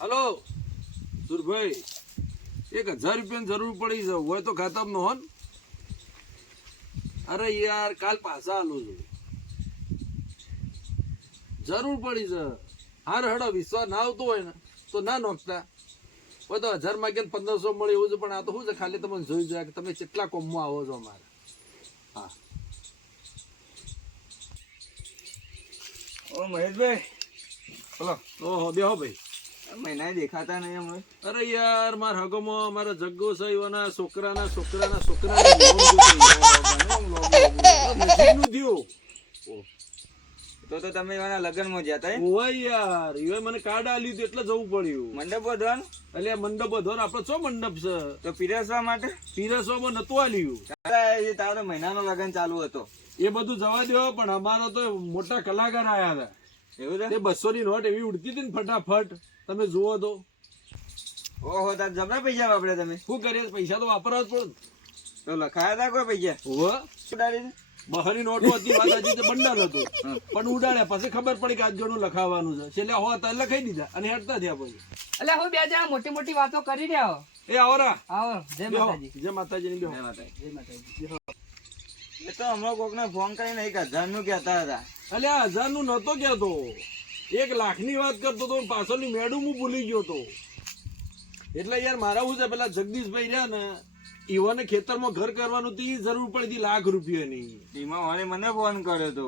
Hello સુરભાઈ, 1000 રૂપિયાની જરૂર પડી છે, હોય તો ખાતામાં નો હોન. અરે યાર કાલ પાછા આલું છું, જરૂર પડી છે. હાર હડો વિશ્વાસ ના આવતો હોય ને તો ના નોખતા હોય તો 1000 માંગે 1500 મળે એવું છે. પણ આ તો શું છે, ખાલી તમને જોઈ જાય કે તમે કેટલા કોમમાં આવો છો અમારે. હા ઓ મહેશભાઈ, બોલો. ઓહો બેહો ભાઈ. મહિના દેખાતા નહીં અમે. અરે યાર મારા હગોમાં મારા જગ્ગો સાહેબના છોકરાના છોકરાના છોકરાના નજીકનું થયું. તો તમે એના લગ્નમાં ગયા હતા? ઓય યાર એ મને કાર્ડ આલ્યું હતું એટલે જવું પડ્યું. મંડપ વધવાનું એટલે મંડપ વધવાનું આપડે શું મંડપ છે? તો પીરસવા માટે પીરસવામાં નતું આલ્યું. તારો મહિનાનો લગ્ન ચાલુ હતો. એ બધું જવા દો, પણ અમારો તો મોટા કલાકાર આયા હતા. એવું છે? તે 200 ની નોટ એવી ઉડતી હતી ને ફટાફટ, તમે જુઓ તો. ઓહો, તાર જબરા પૈસા વાપરે તમે. શું કરીએ, પૈસા તો વાપરવા જ પડે. તો લખાયા હતા કોઈ પૈસા? હોવે, ઉડાડી બહારની નોટો હતી, વાત હજી તો બંડલ હતું, પણ ઉડાડ્યા પછી ખબર પડી કે આજ જોડું લખાવાનું છે. છેલ્લે હો હતા લખાઈ દીધા અને હેડતા થયા પછી. એટલે હું બે જણા મોટી મોટી વાતો કરી રહ્યા હો. એ આવરા આવો, જય માતાજી. જય માતાજી ની બેહો. જય માતાજી. એ તો હમણાં કોક ને ફોન કરીને 1000 નું કહેતા હતા. અલ્યા 1000 નું નતો કહેતો, 1 લાખ ની વાત કરતો તો. પાછળની મેડમ હું ભૂલી ગયો તો. એટલે યાર મારા શું છે, પેલા જગદીશભાઈ રહ્યા ને, ઈવોને ખેતરમાં ઘર કરવાનું તો ઈ જરૂર પડી હતી ₹1,00,000 ની. એમાં વાળે મને ફોન કર્યો તો.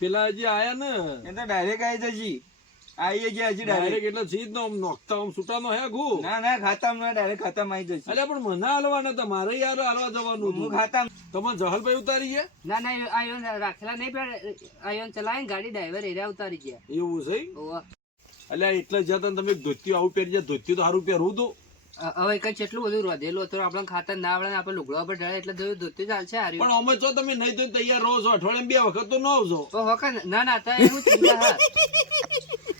પેલા હજી આયા ને એ તો ડાયરેક્ટ આવી જજી. આવીએ ગયા હજી ડાયરેક્ટ. ડાયરેક્ટ એટલે સીધ નો આમ નોખતા આમ છૂટાનો હે ગુ. ના ખાતામાં ડાયરેક્ટ ખાતામાં આવી જશે. અલ્યા પણ મને હાલવા નતા, મારે યાર હાલવા જવાનું હું હતું. ખાતા તમારે જહલભાઈ ઉતારી ગયા? ના આયો રાખેલા નહીં, પણ આયો ચલાવીને ગાડી ડ્રાઈવર એરિયા ઉતારી ગયા. એવું છે? ઓવા. અલ્યા એટલે જ તમે ધોતિયું આવું પહેરી જાય, ધોતિયું તો સારું પહેરવું તો. હવે કઈ કેટલું બધું રોધેલું હતું, આપણે ખાતર ના આવડે, આપણે લુગડા પર ઢળે એટલે જોયું ધોતી ચાલશે હારી. પણ અમે જો તમે નહીં તો તૈયાર રહો છો, અઠવાડિયામાં 2 વખત તો ન આવજો. તો વખત ના તો એવું જ થયું. હા.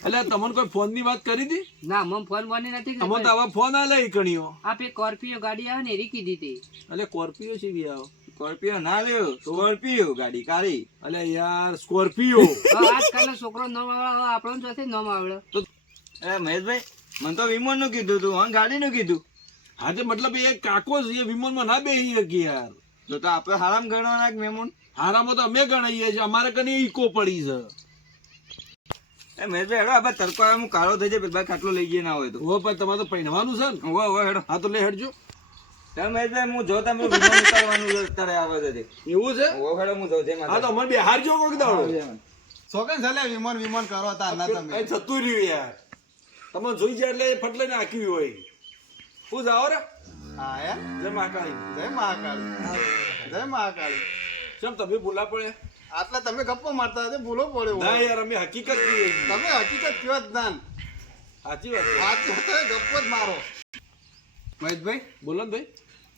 અલ્યા તમને કોઈ ફોન ની વાત કરી હતી? ના મમ ફોન બની નથી. અમે તો આવા ફોન આલે કણીઓ. આ પે સ્કોર્પિયો ગાડી આવે ને એરી કીધી હતી. અલ્યા સ્કોર્પિયો છે બી આવો. સ્કોર્પિયો ના લેવો, સ્કોર્પિયો ગાડી કાળી. અલ્યા યાર સ્કોર્પિયો. આજકાલનો છોકરો નામ આવડે, આપણો ચોથી નામ આવડે. એ મહેશભાઈ, મને તો વિમાન નું કીધું તું, અને ગાડી નું કીધું. હા તે મતલબ એ કાકો છે, એ વિમાનમાં ના બેહી શકી યાર. તો આપણે હારામ ગણવાના કે મેમૂન? હારામાં તો અમે ગણાઈએ છીએ, અમારે કને ઈકો પડી છે. એ મહેશભાઈ હેડો, આપણે તડકો આવે હું કાળો થઈ જાય, પેલા ખાટલો લઈ ગયા ના હોય તો. ઓ પણ તમારે તો પહેરવાનું છે ને. ઓ હેડો. હા તો લઈ હેડજો. ચાલ મહેશભાઈ, હું જો તમે વિમાન ઉતારવાનું છે અત્યારે આવે છે. એવું છે? ઓ હેડો, હું જો જય હા તો અમારે બિહાર જો કોક દાડો. છોકન ચાલે વિમાન કરો તા ના તમે કઈ થતું રહ્યું યાર. તમે જોઈ જાય એટલે ફટલે નાખ્યું હોય. શું જાઓ રે? હા યાર જય મહાકાળી. જય મહાકાળી કેમ તમે ભૂલા પડે? આટલા તમે ગપ્પો મારતા હતા ભૂલો પડ્યો ના યાર અમે હકીકત કહીએ છીએ. તમે હકીકત કયો જ દાન સાચી વાત છે. સાચું તો ગપ્પો જ મારો. મહેશભાઈ બોલો ને ભાઈ.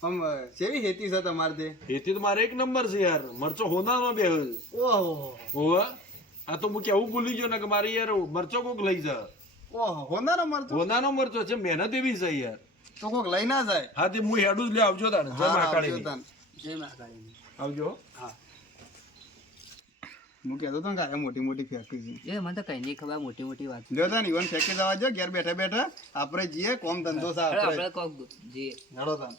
આમ કેવી ખેતી છે તમારે તે? ખેતી તો મારે 1 નંબર છે યાર. મરચો હોનાનો બે ઓહો હોવા. આ તો હું કેવું ભૂલી ગયો ને કે મારી યાર મરચો કોક લઈ જા. ઓહો હોનારો મરતો હોનાનો મરચો છે, મહેનત એવી છે યાર. તો કોક લઈ ના જાય. હા તે હું હેડું જ લે આવજો તારે. જય હા, મહાકાળી. આવજો તાન. જય મહાકાળી. આવજો. હા. હું કહેતો હતો ને કે આ મોટી ફેક્ટરી છે. એ મને તો કઈ નહીં ખબર, મોટી મોટી વાત. જો તાન ઈવન ફેક્ટરી જવા જો ઘેર બેઠા આપણે જઈએ કોમ ધંધો છે આપણે. આપણે કોક જઈએ. હેડો તાન.